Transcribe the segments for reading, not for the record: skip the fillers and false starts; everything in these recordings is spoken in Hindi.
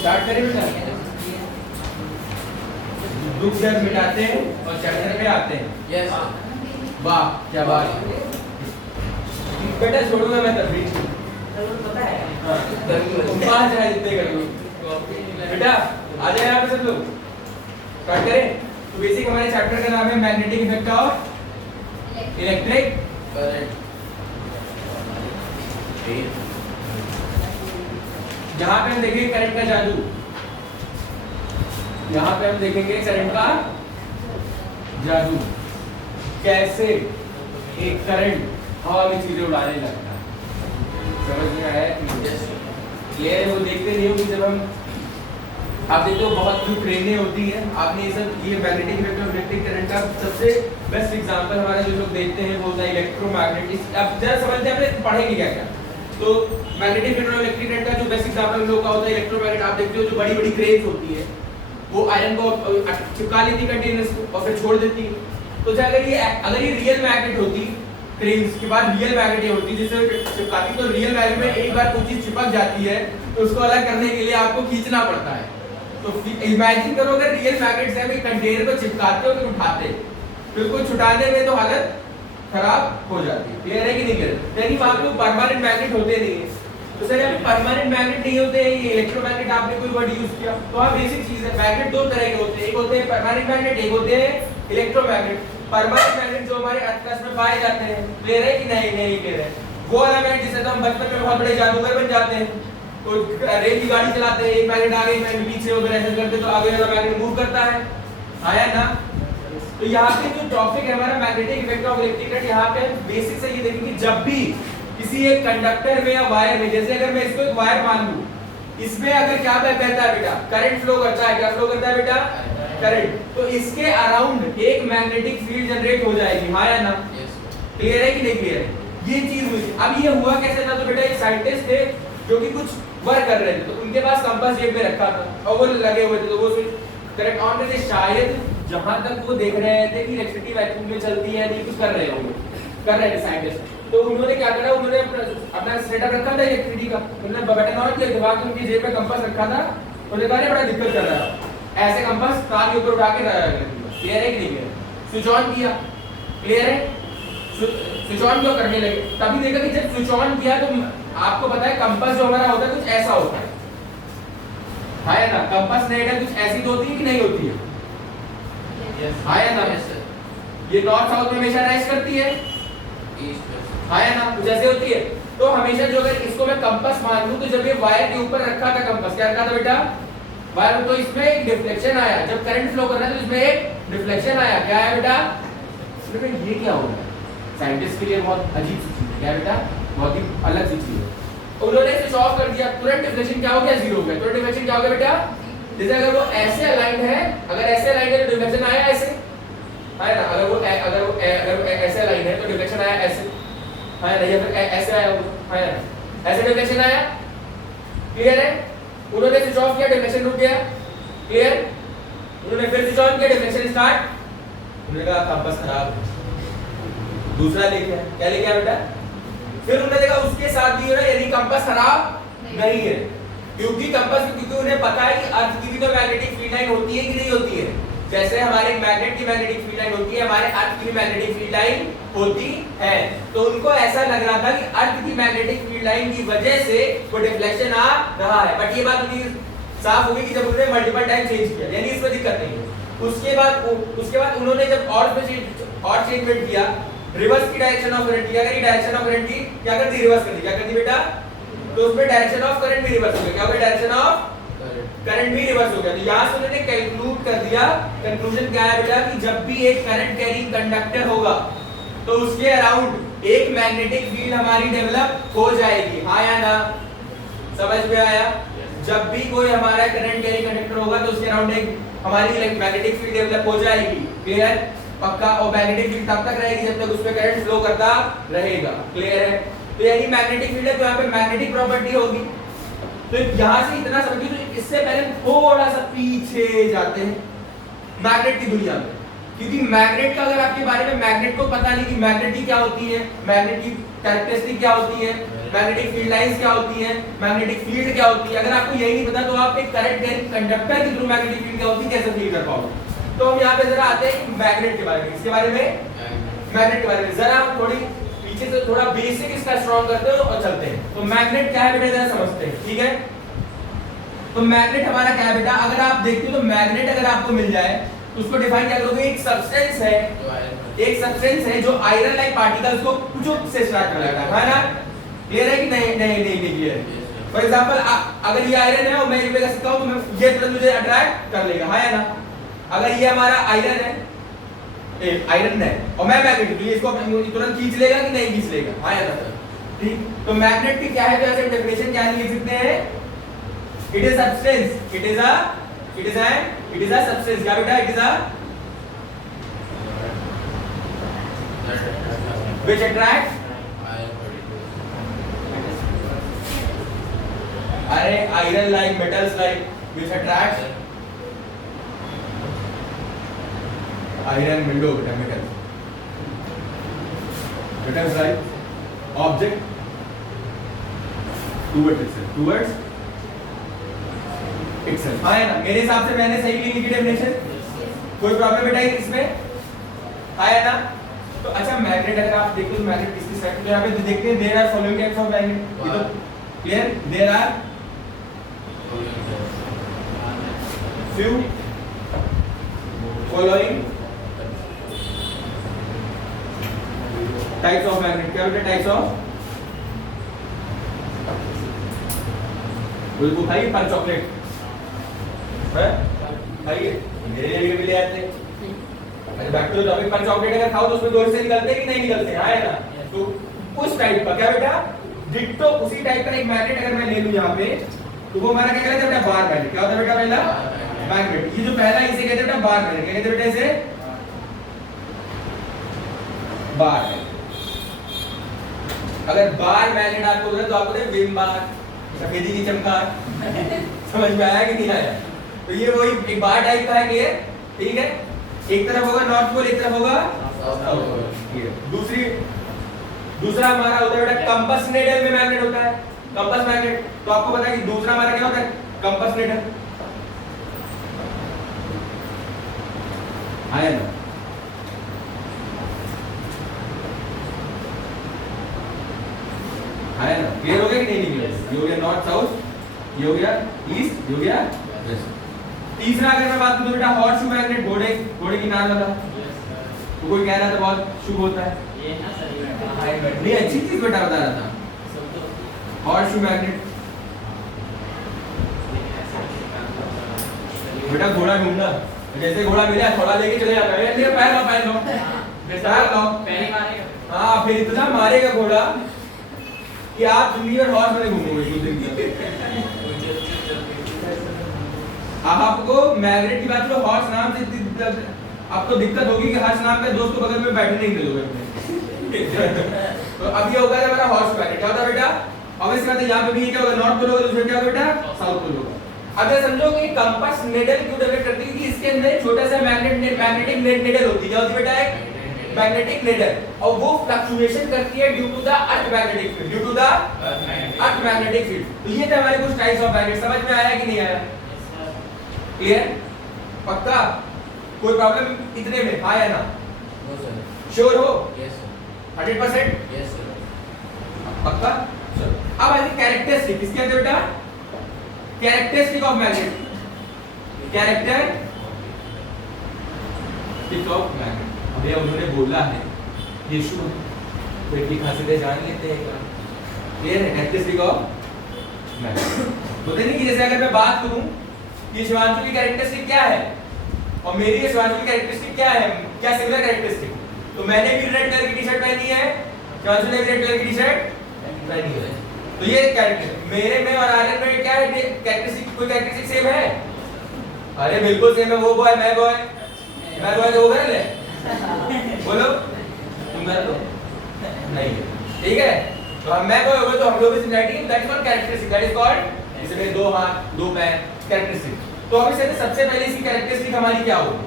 स्टार्ट करें बेटा। दुख दर्द मिटाते हैं और चैप्टर पे आते हैं। यस वाह क्या बात है बेटा, छोड़ूंगा मैं तब भी। पता है हाँ, तुम पाँच है जितने कर लो बेटा। आ जाए यहाँ पे सब लोग, स्टार्ट करें। तो बेसिक हमारे चैप्टर का नाम है magnetic effect of electric current. यहाँ पे हम देखेंगे करंट का जादू। यहाँ पे हम देखेंगे करंट का जादू, कैसे एक करंट हवा में चीजें उड़ाने लगता है। समझ में आया? क्लियर है? वो देखते नहीं हो कि जब हम आप देखते हो बहुत जो ट्रेनें होती हैं, आपने ये सब ये magnetic effect of electric current का सबसे बेस्ट एग्जांपल हमारा जो लोग देखते हैं वो होता है इलेक्ट्रोमैग्नेटिक। अब जरा समझते हैं अपने पढ़ेंगे क्या क्या। तो magnetic effect of electric current का जो बेस्ट एग्जांपल लोग का होता है इलेक्ट्रोमैग्नेट। आप देखते हो जो बड़ी बड़ी क्रेन्स होती है वो आयरन को चिपका लेती कंटेनर्स को और फिर छोड़ देती है। तो अगर ये रियल मैग्नेट होती क्रेन्स के बाद रियल मैग्नेट होती जिससे चिपकाती, तो रियल मैग्नेट में एक बार कोई चीज चिपक जाती है तो उसको अलग करने के लिए आपको खींचना पड़ता है। तो इमेजिन करो अगर रियल मैग्नेट से हम एक कंटेनर को चिपकाते हो फिर उठाते, फिर उसको छुटाने में तो हालत खराब हो जाती है। क्लियर है कि नहीं क्लियर? यानी वहां पे परमानेंट मैग्नेट होते नहीं है। तो सर यहाँ परमानेंट मैग्नेट नहीं होते हैं, ये इलेक्ट्रोमैग्नेट आपने कोई वर्ड यूज किया तो आप बेसिक चीज है। मैग्नेट दो तरह के होते हैं, एक होते हैं परमानेंट मैग्नेट, एक होते हैं इलेक्ट्रोमैग्नेट। परमानेंट मैग्नेट जो हमारे आसपास में पाए जाते हैं, क्लियर है कि नहीं? नहीं क्लियर है? वो वाला मैग्नेट जिससे तो हम बचपन में बहुत बड़े जादूगर बन जाते हैं, तो रेल की गाड़ी चलाते हैं, एक मैग्नेट आगे एक मैग्नेट पीछे वगैरह ऐसे करते तो आगे वाला मैग्नेट मूव करता है। आया ना? तो यहाँ पे जो टॉपिक है हमारा magnetic effect of electric current, यहाँ पे बेसिक से ये देखेंगे जब भी किसी एक कंडक्टर में या वायर में, जैसे अगर मैं इसको एक वायर मान लूं, इसमें अगर क्या कहता है बेटा, करंट फ्लो करता है। क्या फ्लो करता है बेटा? करंट। तो इसके अराउंड एक मैग्नेटिक फील्ड जनरेट हो जाएगी। हाँ या ना? क्लियर है कि नहीं क्लियर है? ये चीज हुई। अब ये हुआ कैसे था? तो बेटा एक साइंटिस्ट थे जो कि कुछ वर्क कर रहे थे, तो उनके पास कंपास जेब में रखा था और वो लगे हुए थे, तो वो करेक्ट ऑन थे। शायद जहां तक वो देख रहे थे कि इलेक्ट्रिसिटी वैक्यूम में चलती है, नहीं कुछ कर रहे होंगे, कर रहे थे साइंटिस्ट। तो उन्होंने क्या करा, उन्होंने अपना सेटअप रखा था इलेक्ट्रिसिटी का, उन्होंने बटन ऑन किया, दिमाग में उनकी जेब में कंपास रखा था। उन्होंने कहा बड़ा दिक्कत कर रहा है, ऐसे कंपास कान के ऊपर उठा के रखा। क्लियर है कि नहीं क्लियर? स्विच ऑन किया। क्लियर है? स्विच ऑन क्यों करने लगे? तभी देखा कि जब स्विच ऑन किया तो आपको पता है कंपास जो हमारा होता है कुछ ऐसा होता है। है ना? कंपास नेट है कुछ ऐसी तो होती है कि नहीं होती है? है ना? ये नॉर्थ साउथ में हमेशा राइज करती है, है ना? कुछ ऐसे होती है। तो हमेशा जो अगर इसको मैं कंपास मान लूं, तो जब ये वायर के ऊपर रखा था कंपास, क्या रखा था बेटा? वायर, तो इसमें एक डिफ्लेक्शन आया। जब करंट फ्लो कर रहा है तो इसमें एक डिफ्लेक्शन आया। क्या है बेटा? ये क्या हो रहा है? साइंटिस्ट के लिए बहुत अजीब सी चीज है। क्या बेटा? बहुत ही अलग सी चीज है। उन्होंने स्विच ऑफ कर दिया, तुरंत डिफ्लेक्शन क्या हो गया? जीरो हो गया। तुरंत डिफ्लेक्शन क्या हो गया बेटा? जैसे अगर वो ऐसे अलाइन है, अगर ऐसे अलाइन है तो डिफ्लेक्शन आया ऐसे, है ना? अगर वो ऐसे अलाइन है तो डिफ्लेक्शन आया ऐसे, है ना? या फिर ऐसे आया, है ना? ऐसे डिफ्लेक्शन आया। क्लियर है? उन्होंने स्विच ऑफ किया, डिफ्लेक्शन रुक गया। क्लियर? उन्होंने फिर स्विच ऑन किया, डिफ्लेक्शन स्टार्ट। उन्होंने कहा कंपास खराब है, दूसरा लेके आया। क्या लेके आया बेटा? फिर उन्होंने देखा उसके साथ भी यदि कंपास खराब नहीं है, क्योंकि उन्हें पता है कि अर्थ की भी तो मैग्नेटिक फील्ड लाइन होती है कि नहीं होती है। जैसे हमारे मैग्नेट की मैग्नेटिक फील्ड लाइन होती है, हमारे अर्थ की भी मैग्नेटिक फील्ड लाइन होती है। तो उनको ऐसा लग रहा था कि अर्थ की मैग्नेटिक फील्ड लाइन की वजह से वो डिफ्लेक्शन आ रहा है। बट ये बात उनकी साफ होगी कि जब उन्होंने मल्टीपल टाइम चेंज किया, यानी इसमें दिक्कत नहीं है। उसके बाद उन्होंने जब और चेंजमेंट किया, रिवर्स की डायरेक्शन ऑफ करंट की, अगर ये डायरेक्शन ऑफ करंट की क्या कर दी? रिवर्स कर दी। क्या कर दी बेटा? तो उसमें डायरेक्शन ऑफ करंट भी रिवर्स हो गया। क्या हो गया? डायरेक्शन ऑफ करंट भी रिवर्स हो गया। तो यहां से उन्होंने कैलकुलेट कर दिया, कंक्लूजन क्या है बेटा? कि जब भी एक करंट कैरिंग कंडक्टर होगा तो उसके अराउंड एक मैग्नेटिक फील्ड हमारी डेवलप हो जाएगी। हाँ या ना? समझ में आया? जब भी कोई हमारा करंट कैरिंग कंडक्टर होगा तो उसके अराउंड एक हमारी मैग्नेटिक फील्ड डेवलप हो जाएगी। क्लियर? पक्का? और मैग्नेटिक फील्ड तब तक रहेगी जब तक उसमें करंट फ्लो करता रहेगा। क्लियर है? तो यानी मैग्नेटिक फील्ड है तो यहाँ पे मैग्नेटिक प्रॉपर्टी होगी। तो यहाँ से इतना समझिए, तो इससे पहले थोड़ा सा पीछे जाते हैं मैग्नेट की दुनिया में, क्योंकि मैग्नेट का अगर आपके बारे में मैग्नेट को पता नहीं कि मैग्नेट की क्या होती है, मैग्नेट की कैरेक्टरिस्टिक क्या होती है, मैग्नेटिक फील्ड लाइंस क्या होती है, मैग्नेटिक फील्ड क्या होती है। अगर आपको यही नहीं पता तो आप एक करंट कंडक्टर के थ्रू मैग्नेटिक फील्ड क्या होती है कैसे फील कर पाओगे। तो हम यहाँ पे जरा आते हैं मैग्नेट के बारे में। इसके बारे में, मैग्नेट के बारे में जरा हम थोड़ी पीछे से थोड़ा बेसिक इसका स्ट्रॉन्ग करते हो और चलते हैं। तो मैग्नेट क्या है बेटा जरा समझते हैं, ठीक है। तो मैग्नेट हमारा क्या है बेटा, अगर आप देखते हो तो मैग्नेट अगर आपको मिल जाए तो उसको डिफाइन क्या करोगे, एक सब्सटेंस है, एक सब्सटेंस है जो आयरन लाइक पार्टिकल्स को कुछ से स्टार्ट कर लेता है ना। क्लियर है कि नहीं? नहीं नहीं नहीं क्लियर। फॉर एग्जांपल अगर ये आयरन है और मैं ये कह सकता हूं तो मैं ये तुरंत मुझे अट्रैक्ट कर लेगा, हाँ या ना। अगर ये हमारा आयरन है, आयरन है और मैं मैग्नेट हूं, ये इसको तुरंत खींच लेगा कि नहीं खींच लेगा, हाँ या ना। ठीक, तो मैग्नेट की क्या है, तो ऐसे डेफिनेशन क्या लिख सकते हैं, it is substance, it is a substance. क्या बेटा, it is a which attracts, अरे iron like, metals like, which attracts iron window metals like object towards itself, हाँ है ना। मेरे हिसाब से मैंने सही लिखी डेफिनेशन, कोई प्रॉब्लम बेटा इसमें, हाँ है ना। तो अच्छा मैग्नेट अगर आप देखो तो मैग्नेट किसकी साइड, तो यहाँ पे देखते हैं there are following types of magnet, ये तो clear, there are few following types of magnet। क्या होते हैं टाइप्स ऑफ, वो खाइए पान चॉकलेट है, खाइए, मेरे लिए भी ले आते हैं। अच्छा बैक टू द टॉपिक, पान चॉकलेट अगर खाओ तो उसमें दो हिस्से निकलते हैं कि नहीं निकलते, हाँ है ना। तो उस टाइप का क्या बेटा, डिट्टो उसी टाइप का एक मैग्नेट अगर मैं ले लूं यहाँ पे, तो वो हमारा क्या कहलाता है बेटा, बार मैग्नेट। क्या होता है बेटा पहला मैग्नेट, ये जो पहला इसे कहते हैं बेटा बार मैग्नेट। क्या कहते हैं बेटा इसे, बार मैग्नेट। अगर बार मैग्नेट आपको बोले तो आपको दे विम बार, सफेदी की चमकार समझ में आया कि नहीं आया। तो ये वही एक बार टाइप का है, क्लियर, ठीक है। एक तरफ होगा नॉर्थ पोल, एक तरफ होगा साउथ पोल। दूसरा हमारा होता है बेटा कंपास नीडल में मैग्नेट होता है, कंपास मैग्नेट। तो आपको पता है कि दूसरा हमारा क्या होता है, कंपास नीडल, है ना। है ना, क्लियर हो गया कि नहीं क्लियर? ये हो गया नॉर्थ साउथ, ये हो गया ईस्ट, ये हो गया वेस्ट। तीसरा अगर मैं बात करूं बेटा हॉर्स शू मैग्नेट, घोड़े की नाल वाला, तो कोई कह रहा था बहुत शुभ होता है, ये ना सही नहीं अच्छी चीज बेटा बता रहा था। हॉर्स शू मैग्नेट बेटा घोड़ा ढूंढना, जैसे घोड़ा मिला थोड़ा लेके चले जाता है, ये पैर लो पैर लो पैर लो, पहली मारेगा, हाँ फिर इतना मारेगा घोड़ा कि आप जिंदगी भर हॉर्स में घूमोगे कुछ दिन तक। आपको मैग्नेट की बात करो, हॉर्स नाम से आपको दिक्कत होगी कि हर्ष नाम के दोस्त को बगल में बैठने नहीं मिलोगे अपने। तो अब ये होगा हमारा हॉर्स मैग्नेट। क्या होता है बेटा, ऑब्वियस बात है, यहाँ पे भी क्या होगा, नॉर्थ पोल होगा, दूसरा क्या होगा बेटा, साउथ पोल होगा। अगर समझो कि कंपास नीडल क्यों डेवलप करती है, कि इसके अंदर छोटा सा मैग्नेटिक नीडल होती है। क्या होती है बेटा, एक मैग्नेटिक नीडल, और वो फ्लक्चुएशन करती है due to the earth magnetic field, due to the earth magnetic field. तो ये थे हमारे कुछ टाइप्स ऑफ मैग्नेट, समझ में आया कि नहीं आया? क्लियर, पक्का, कोई प्रॉब्लम इतने में, हाँ या ना? श्योर हो? 100%? पक्का? चलो अब आइए कैरेक्टरिस्टिक, किसके अंदर बेटा, characteristic of magnet, characteristic of magnet. अब ये उन्होंने बोला है ये शू पेट की खासियतें जान लेते हैं, क्लियर है, कैरेक्टरिस्टिक ऑफ मैग्नेट। बोलते नहीं कि जैसे अगर मैं बात करूं कि शिवांशु की कैरेक्टरिस्टिक क्या है और मेरी ये शिवांशु की कैरेक्टरिस्टिक क्या है, क्या सिमिलर कैरेक्टरिस्टिक, तो मैंने भी रेड कलर की टी-शर्ट पहनी है, शिवांशु ने भी रेड कलर की टी-शर्ट पहनी है, तो ये कैरेक्टरिस्टिक मेरे में और आर्यन में क्या है, कैरेक्टरिस्टिक, कोई कैरेक्टरिस्टिक सेम है? अरे बिल्कुल सेम है, वो बॉय मैं बॉय, मैं बॉय तो वो गर्ल है, बोलो तुम गर्ल हो नहीं है, ठीक है। तो हम मैं बॉय हो गए तो हम लोग भी similarity, that is called characteristic, that is called, इसमें दो हाथ दो पैर, कैरेक्टरिस्टिक। तो अब इससे सबसे पहले इसकी कैरेक्टरिस्टिक हमारी क्या होगी,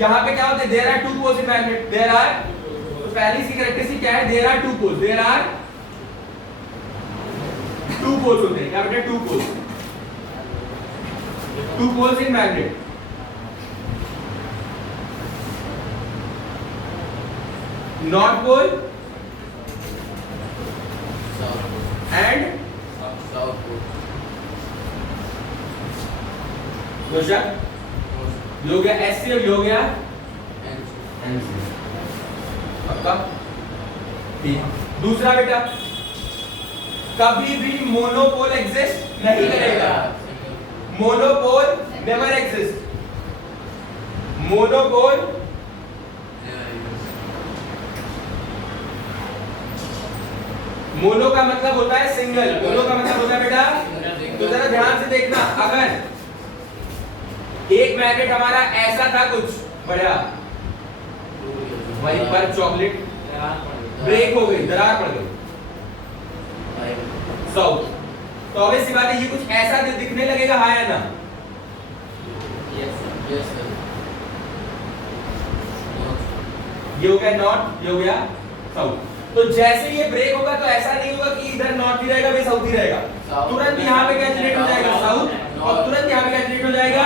यहाँ पे क्या होता है, there are two poles in magnet, there are, तो पहली इसकी कैरेक्टरिस्टिक क्या है, there are two poles, there are two poles होते हैं, क्या बेटा two poles, two poles in magnet. North pole and ये हो गया एस सी और ये हो गया एन सी। पक्का? ठीक। दूसरा बेटा, कभी भी मोनोपोल एग्जिस्ट नहीं करेगा। Monopole never exist. Monopole mono का मतलब होता है सिंगल, मोनो का मतलब होता है बेटा, तो जरा ध्यान से देखना, अगर एक मैग्नेट हमारा ऐसा था कुछ बढ़िया, वहीं पर चॉकलेट ब्रेक हो गई, दरार पड़ गई साउथ, तो ऑब्वियस सी बात है ये कुछ ऐसा दिखने लगेगा, हाँ या ना? ये हो गया नॉर्थ, ये हो गया साउथ। तो जैसे ये ब्रेक होगा तो ऐसा नहीं होगा कि इधर नॉर्थ ही रहेगा, भाई साउथ ही रहेगा, तुरंत यहाँ पे क्या जनरेट हो जाएगा साउथ, और तुरंत यहाँ पे क्या जनरेट हो जाएगा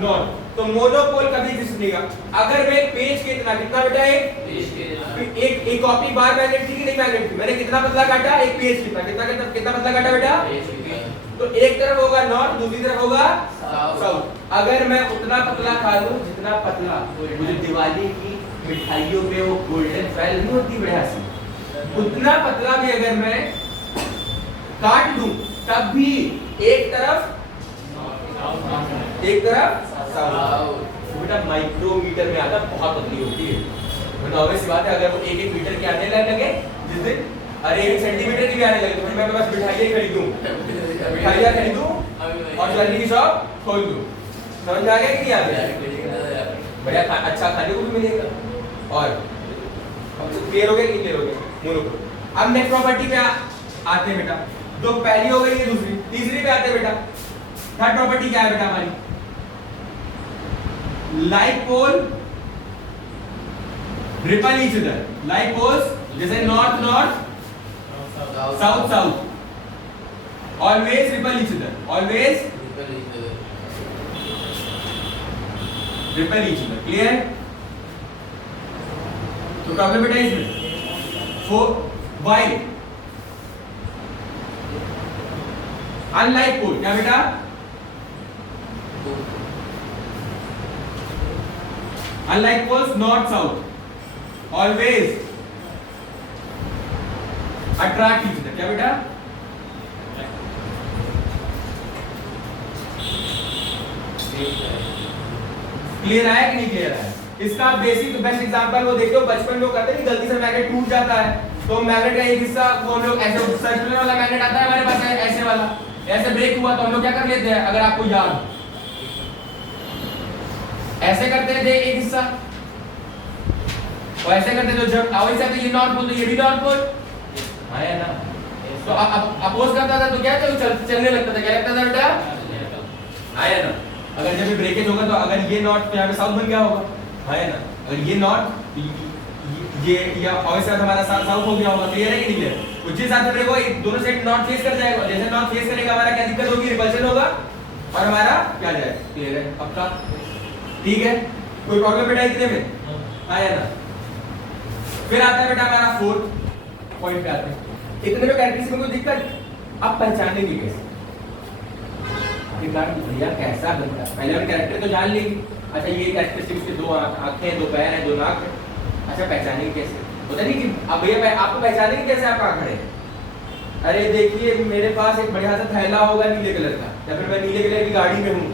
नॉर्थ। तो मोनोपोल कभी एग्जिस्ट नहीं होगा। अगर मैं एक पेज के इतना कितना बेटा, एक कॉपी बार मैग्नेट थी कि नहीं मैग्नेट थी, मैंने कितना पतला काटा, एक पेज कितना कितना कितना कितना पतला काटा बेटा, तो एक तरफ होगा नॉर्थ, दूसरी तरफ होगा साउथ। अगर मैं उतना पतला खा लूं जितना पतला मुझे दिवाली की मिठाइयों पे वो गोल्डन फैल नहीं होती बढ़िया सी, उतना पतला भी अगर मैं काट दूं तब भी एक तरफ साउथ। बेटा माइक्रोमीटर में आता, बहुत पतली होती है, मतलब ऑब्वियस बात है, अगर वो एक एक मीटर के आने लगे जिस दिन, अरे 1 सेंटीमीटर की भी आने लगे, तो फिर मैं बस मिठाइयाँ खरीदूं, मिठाइयाँ खरीदूं और ज्वेलरी की शॉप खोल दूं। समझ आ गया कि नहीं आ गया? बढ़िया अच्छा खाने को भी मिलेगा। और अब तो क्लियर हो गया कि क्लियर हो गया मोनोपोल। अब नेक्स्ट प्रॉपर्टी पे आते हैं बेटा, तो पहली हो गई, ये दूसरी, तीसरी पे आते हैं बेटा। थर्ड प्रॉपर्टी क्या है बेटा हमारी? Like pole repel each other, like poles जैसे north north south south, always repel each other, always repel each other. Clear? तो प्रॉब्लम बेटा इसमें फोर वाई अनलाइक पोल, क्या बेटा? Unlike poles north south always attract each other, क्या बेटा? क्लियर है कि नहीं क्लियर है? इसका बेसिक बेस्ट एग्जांपल वो देखो, बचपन में वो करते हैं गलती से मैग्नेट टूट जाता है, तो मैग्नेट का एक हिस्सा वो हम लोग ऐसे सर्कुलर वाला मैग्नेट आता है हमारे पास ऐसे वाला, ऐसे ब्रेक हुआ तो हम लोग क्या कर लेते हैं, अगर आपको याद हो ऐसे करते थे एक हिस्सा और ऐसे करते, तो जब आवश्यक है तो ये नॉर्थ पोल, तो ये भी नॉर्थ पोल है ना। तो अब अपोज करता था तो क्या चलने लगता था, क्या लगता था बेटा, आया ना। अगर जब भी ब्रेकेज होगा तो अगर ये नॉर्थ तो यहाँ पे साउथ बन गया होगा, है ना। अगर ये नॉर्थ ये या ऑब्वियसली हमारा साउथ हो गया होगा। क्लियर है कि नहीं क्लियर? उस जिस साथ ब्रेक होगा दोनों साइड नॉर्थ फेस कर जाएगा, जैसे नॉर्थ फेस करेगा हमारा क्या दिक्कत होगी, रिपल्शन होगा और हमारा क्या जाएगा। क्लियर है पक्का? ठीक है, कोई प्रॉब्लम बेटा इतने में आया ना। फिर आता है बेटा हमारा फोर्थ पॉइंट पे आते हैं, इतने में कैरेक्टरिस्टिक में कोई दिक्कत, अब पहचानेंगे कैसे भैया कैसा बनता है। पहले हम कैरेक्टर तो जान लेंगे, अच्छा ये कैरेक्टरिस्टिक, उसके दो आंखें, दो पैर हैं, दो नाक है, अच्छा पहचानेंगे कैसे? होता नहीं कि अब भैया आपको पहचानेंगे कैसे, आप कहाँ खड़े हैं? अरे देखिए मेरे पास एक बढ़िया सा थैला होगा नीले कलर का, या फिर मैं नीले कलर की गाड़ी में हूँ,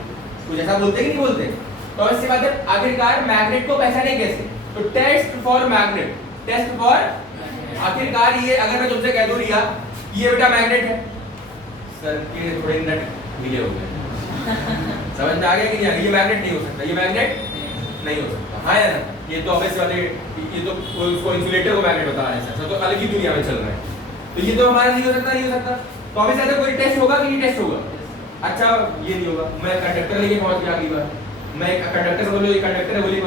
कुछ ऐसा बोलते कि नहीं बोलते? तो इससे बात है आखिरकार मैग्नेट को पहचाने कैसे? तो test for magnet, test for आखिरकार ये अगर मैं तुमसे कह दूं रिया ये बेटा मैग्नेट है, सर के थोड़े नट ढीले हो गए, समझ में आ गया कि नहीं? ये मैग्नेट नहीं हो सकता, ये मैग्नेट नहीं हो सकता, हाँ या ना। ये तो ऑब्वियस वाले, ये तो उसको इंसुलेटर को मैग्नेट बता रहे हैं, सर तो अलग ही दुनिया में चल रहा है, तो ये तो हमारा नहीं हो सकता, नहीं हो सकता। तो ऑब्वियस ऐसा कोई टेस्ट होगा कि नहीं टेस्ट होगा? अच्छा ये नहीं होगा, मैं कंडक्टर लेके पहुंच गया अगली बार, मैं कंडक्टर से बोलो ये कंडक्टर है, बोलिए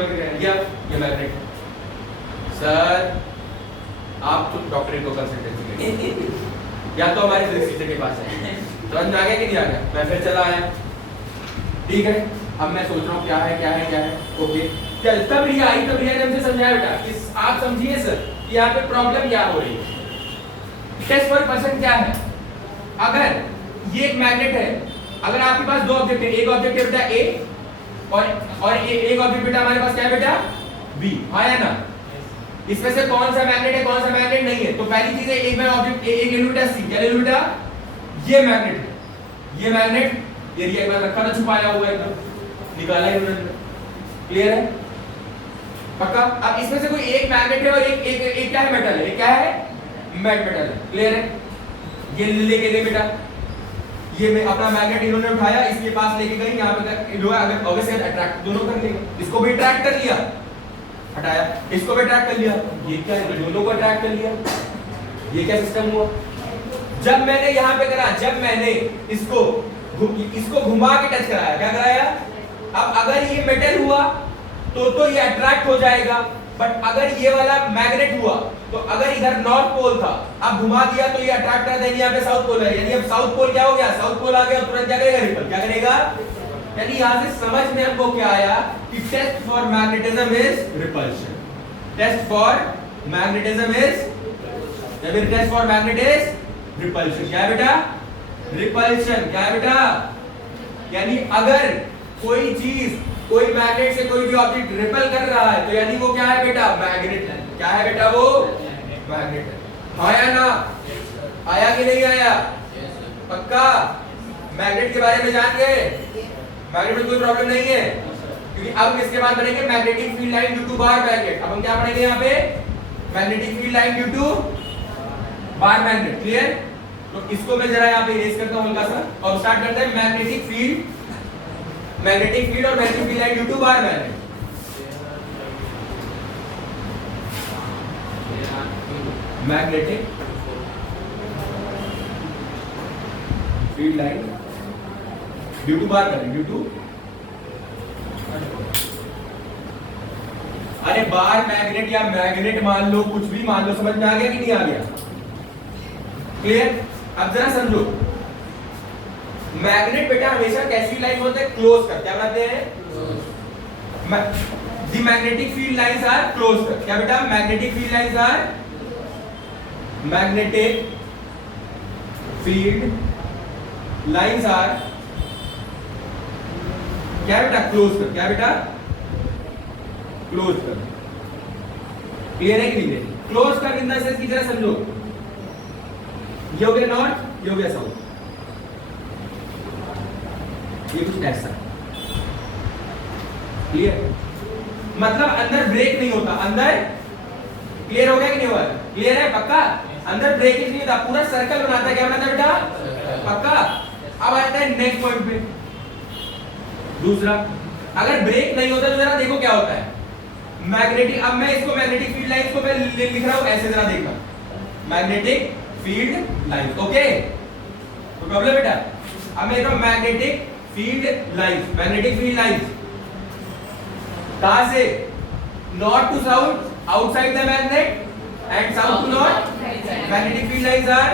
ये मैग्नेट। सर आप तो डॉक्टरेट को कंसल्टेंसी या तो हमारे फिजिक्स टीचर के पास है। समझ में आ गया कि नहीं आ गया? मैं फिर चला आया, ठीक है। अब मैं सोच रहा हूँ क्या है, ओके चल तब रिया आई, तब रिया ने हमसे समझाया बेटा कि आप समझिए सर कि यहाँ पे प्रॉब्लम क्या हो रही है। टेस्ट फॉर पर्सन क्या है? अगर ये एक मैग्नेट है, अगर आपके पास दो ऑब्जेक्ट है, एक ऑब्जेक्ट है बेटा ए और एक ऑब्जेक्ट बेटा हमारे पास क्या है बेटा बी, हाँ या ना? इसमें से कौन सा मैग्नेट है, कौन सा मैग्नेट नहीं है? तो पहली चीज है एक में ऑब्जेक्ट एक ले लो बेटा सी, क्या ले लो बेटा? ये मैग्नेट है, ये मैग्नेट एरिया एक बार रखा था छुपाया हुआ एकदम, निकाला ही उन्होंने। क्लियर है? पक्का? अब इसमें से कोई एक मैग्नेट है और एक क्या है मेटल है, क्या है मेटल है। क्लियर है? ये लेके गए बेटा, ये मैं अपना मैग्नेट इन्होंने उठाया, इसके पास लेके गई, यहाँ पे अगर ऑब्वियसली अट्रैक्ट दोनों कर लेगा, इसको भी अट्रैक्ट कर लिया, हटाया, इसको भी अट्रैक्ट कर लिया, ये क्या है दोनों को अट्रैक्ट कर लिया। ये क्या सिस्टम हुआ? जब मैंने यहाँ पे करा, जब मैंने इसको घुमा के टच कराया, क्या कराया? अब अगर ये मेटल हुआ तो ये अट्रैक्ट हो जाएगा, बट अगर ये वाला मैग्नेट हुआ तो अगर इधर नॉर्थ पोल था, अब घुमा दिया तो ये अट्रैक्ट कर देगा, यहाँ पे साउथ पोल है, यानी अब साउथ पोल क्या हो गया? साउथ पोल आ गया, तुरंत क्या करेगा? रिपल। क्या करेगा? यानी यहाँ से समझ में हमको क्या आया कि test for magnetism is repulsion. Test for magnetism is, test for magnet is repulsion. क्या है बेटा? रिपल्शन। क्या है बेटा? यानी अगर कोई चीज, कोई मैग्नेट से कोई भी ऑब्जेक्ट रिपल कर रहा है तो यानी वो क्या है बेटा? मैग्नेट है। क्या है बेटा? वो मैग्नेट है। आया ना? आया कि नहीं आया? पक्का? मैग्नेट के बारे में जान गए? मैग्नेट में कोई प्रॉब्लम नहीं है, क्योंकि अब हम इसके बाद पढ़ेंगे magnetic field line due to bar magnet. अब हम क्या पढ़ेंगे यहाँ पे? Magnetic field line due to bar magnet. Clear? तो इसको मैं जरा यहाँ पे इरेज करता हूँ हल्का सा और स्टार्ट करते हैं मैग्नेटिक फील्ड और magnetic field line due to bar magnet. Magnetic field line due to bar magnet, due to, अरे बार मैग्नेट या मैग्नेट मान लो, कुछ भी मान लो, समझ में आ गया कि नहीं आ गया? क्लियर? अब जरा समझो, मैग्नेट बेटा हमेशा कैसी लाइन होते हैं? क्लोज कर। क्या बनाते हैं? The magnetic field lines are close कर। क्या बेटा? Magnetic field lines are, magnetic field lines are क्या बेटा? क्लोज कर। क्या बेटा? क्लोज कर। क्लियर है कि नहीं? क्लोज कर इन द सेंस की जरा समझो, ये हो गया नॉर्थ, ये हो गया साउथ, ये कुछ ऐसा। क्लियर? मतलब अंदर ब्रेक नहीं होता, अंदर, क्लियर हो गया कि नहीं हुआ? क्लियर है? पक्का? अंदर ब्रेकेज नहीं होता, पूरा सर्कल बनाता है। क्या बनाता है बेटा? पक्का? अब आता है नेक्स्ट पॉइंट पे, दूसरा, अगर ब्रेक नहीं होता तो जरा देखो क्या होता है मैग्नेटिक। अब मैं इसको मैग्नेटिक फील्ड लाइंस को मैं लिख रहा हूं ऐसे, जरा देखना, मैग्नेटिक फील्ड लाइंस। ओके, तो प्रॉब्लम बेटा? अब मैं लिख रहा हूं magnetic field lines, magnetic field lines कहां से? North to south, outside the magnet, and south to north. Magnetic field lines are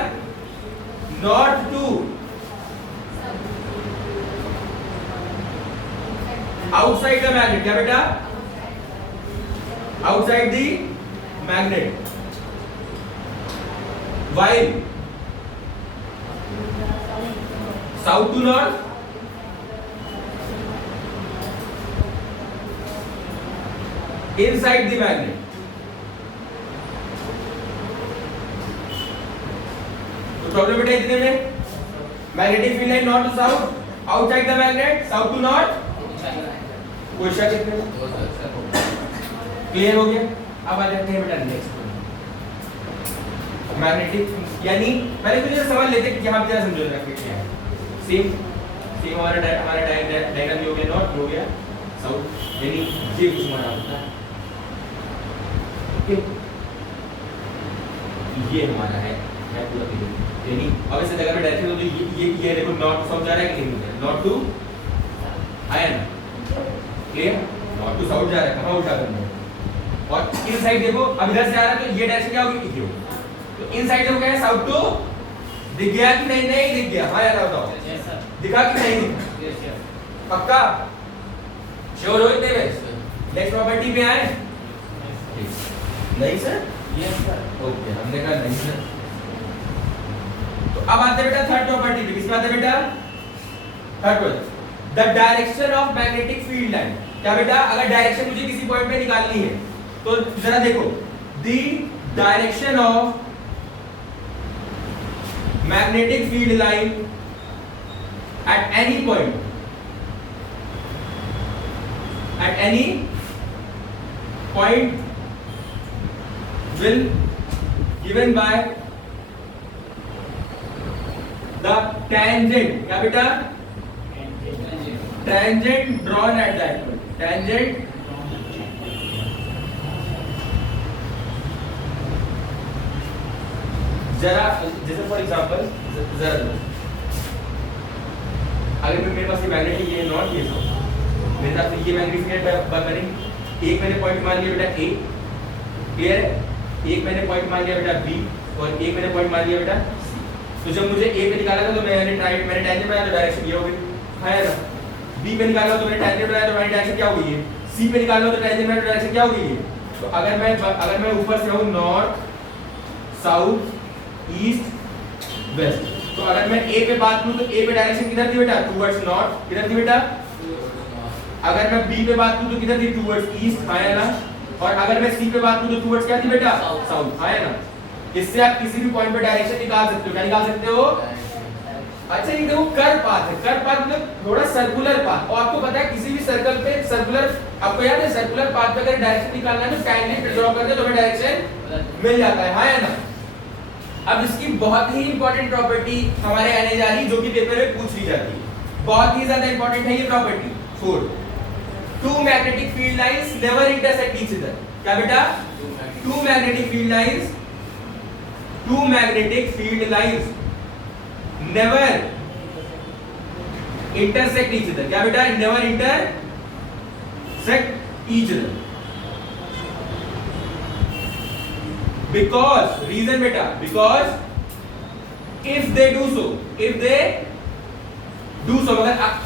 north to outside the magnet. क्या बेटा? Outside the magnet, while south to north inside the magnet। तो प्रॉब्लम बेटा इतने में, magnetic field line north to south, outside the magnet, south to north. Question कितने में? क्लियर हो गया? अब आ जाते हैं बेटा नेक्स्ट मैग्नेटिक, यानी पहले तो ये समझ लेते कि यहां पे जरा समझो जरा क्या है। सेम हमारा डायग्राम हो गया, नॉर्थ हो गया साउथ, यानी ये कुछ हमारा होता है। ओके, ये हमारा है पूरा क्लियर, यानी अब इस जगह पे डायरेक्शन तो ये देखो नॉर्थ साउथ जा रहा है कि नहीं? नॉर्थ टू आयन, क्लियर? नॉर्थ टू साउथ जा रहा है, कहां उल्टा करना है? और इनसाइड देखो, अब इधर से आ रहा है तो ये डायरेक्शन क्या होगी? ये होगी। तो इनसाइड जो क्या है? साउथ टू दिख गया कि नहीं? नहीं दिख गया, हाँ या ना बताओ। Yes sir. दिखा कि नहीं दिखा? Yes sir. पक्का श्योर हो इतने में? नेक्स्ट प्रॉपर्टी पे आए? नहीं सर? Yes sir. ओके, हमने कहा नहीं सर। तो अब आते बेटा थर्ड प्रॉपर्टी पे। किसमें आते बेटा? Third property, the direction of magnetic field line. क्या बेटा? अगर डायरेक्शन मुझे किसी पॉइंट पे निकालनी है तो जरा देखो, the direction of magnetic field line at any point, at any point will given by the tangent. क्या बेटा? Tangent drawn at that point. Tangent जरा जैसे फॉर एग्जांपल जरा अगर मेरे पास ये मैग्नेटिक ये नॉट ये मेरे साथ ये मैग्नेटिक फील्ड करेंगे। एक मैंने पॉइंट मान लिया बेटा ए, क्लियर है? एक मैंने पॉइंट मान लिया बेटा बी और एक मैंने पॉइंट मान लिया बेटा सी। तो जब मुझे ए पे निकाला था तो मैंने टेंजेंट बनाया तो डायरेक्शन ये हो गई, है ना? बी पे निकाला तो मैंने टेंजेंट बनाया तो मेरी डायरेक्शन क्या हो गई है? सी पे निकाला तो टेंजेंट बनाया तो डायरेक्शन क्या हो गई है? तो अगर मैं ऊपर से हूं नॉर्थ साउथ ईस्ट वेस्ट, तो अगर मैं ए पे बात करूं तो ए पे डायरेक्शन किधर थी बेटा? Towards north. किधर थी बेटा? अगर मैं बी पे बात करूं तो किधर थी? टुवर्ड्स ईस्ट, है ना? और अगर मैं सी पे बात करूं तो टुवर्ड्स क्या थी बेटा? साउथ, है ना? इससे आप किसी भी पॉइंट पे डायरेक्शन निकाल सकते हो। क्या निकाल सकते हो? अच्छा ये देखो कर्व पाथ है। कर्व पाथ मतलब थोड़ा सर्कुलर पाथ। और आपको पता है किसी भी सर्कल पे सर्कुलर, आपको याद है सर्कुलर पाथ पे अगर डायरेक्शन निकालना है तो टैंजेंट ड्रॉ करते तो हमें डायरेक्शन मिल जाता है, हाँ या ना? अब इसकी बहुत ही इंपॉर्टेंट प्रॉपर्टी हमारे आने जा रही जो कि पेपर में पूछ ली जाती है। बहुत ही ज्यादा इंपॉर्टेंट है ये property. 4 two magnetic field lines never intersect each other. क्या बेटा? Two magnetic field lines never intersect each other. क्या बेटा? never intersect each other because reason बेटा, because if they do so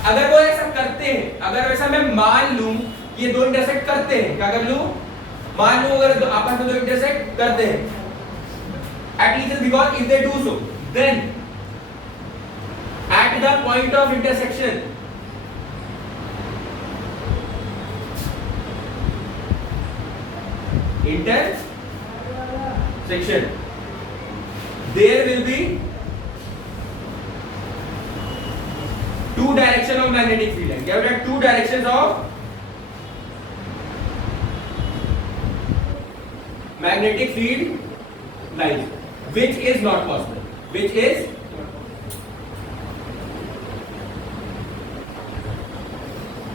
अगर वो ऐसा करते हैं, अगर ऐसा मैं मान लूं ये दो इंटरसेक्ट करते हैं, क्या कर लूं? मान लूं अगर आपस में दो इंटरसेक्ट करते हैं at each other, because if they do so then at the point of intersection there will be two direction of magnetic field line. क्या बेटा? two directions of magnetic field line which is not possible, which is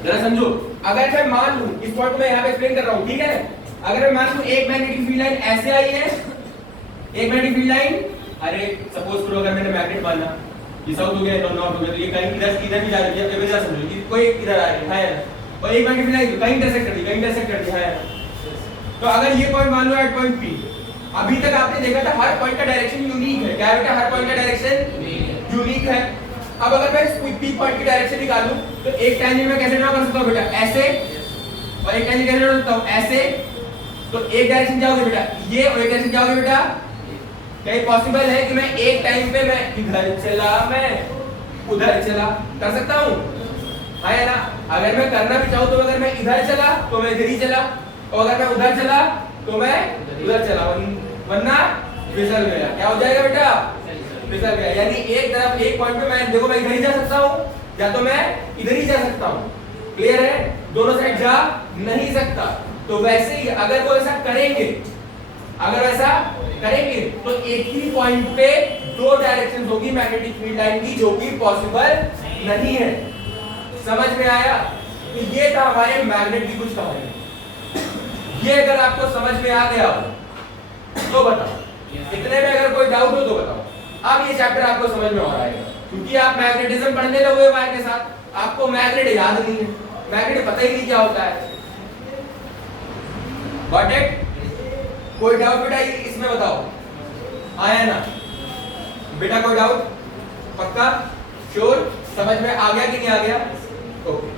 जरा समझो। अगर मैं मान लूं, इस पॉइंट को मैं यहां पे एक्सप्लेन कर रहा हूं, ठीक है? अगर मैं मान लूं एक मैग्नेटिक फील्ड लाइन ऐसे आई है, एक मैग्नेटिक फील्ड लाइन, अरे सपोज करो अगर मैंने मैग्नेट माना ये साउथ हो गया, नॉर्थ हो गया, तो ये कहीं इधर भी जा रही है, इधर समझो ये कोई इधर आ रही है, और एक मैग्नेटिक फील्ड लाइन कहीं इंटरसेक्ट कर दी, है। तो अगर ये पॉइंट मान लो एट पॉइंट पी, अभी तक आपने देखा था हर पॉइंट का डायरेक्शन यूनिक है। क्या है बेटा? हर पॉइंट का डायरेक्शन यूनिक है। अब अगर मैं इस पी पॉइंट की डायरेक्शन निकालूं तो एक टेंजेंट में कैसे ड्रॉ कर सकता हूं बेटा? ऐसे, और एक टेंजेंट कैसे ड्रॉ कर सकता हूं? ऐसे। तो एक डायरेक्शन क्या होगी बेटा? ये, और एक डायरेक्शन क्या होगी बेटा? क्या ये पॉसिबल है कि मैं एक टाइम पे मैं इधर चला, मैं उधर चला, कर सकता हूं, है ना? अगर मैं करना भी चाहूं तो अगर मैं इधर चला तो मैं इधर ही चला, और अगर मैं उधर चला तो मैं उधर चला, वरना फिसल गया। क्या हो जाएगा बेटा? फिसल गया। यानी एक तरफ एक पॉइंट पे मैं देखो मैं इधर ही जा सकता हूं या तो मैं इधर ही जा सकता हूं। क्लियर है? दोनों साइड जा नहीं सकता। तो वैसे ही अगर वो ऐसा करेंगे, तो एक ही पॉइंट पे दो डायरेक्शंस होगी मैग्नेटिक फील्ड लाइन की, जो कि पॉसिबल नहीं है। समझ में आया? तो ये था हमारे मैग्नेट की कुछ कहानी। ये अगर आपको समझ में आ गया हो तो बताओ, इतने में अगर कोई डाउट हो तो बताओ। अब ये चैप्टर आपको समझ में आ रहा है क्योंकि आप मैग्नेटिज्म पढ़ने लगे हो वायर के साथ, आपको मैग्नेट याद नहीं है, मैग्नेट पता ही नहीं क्या होता है। Got it? कोई डाउट बेटा इसमें बताओ, आया ना? बेटा कोई डाउट? पक्का? श्योर? समझ में आ गया कि नहीं आ गया? ओके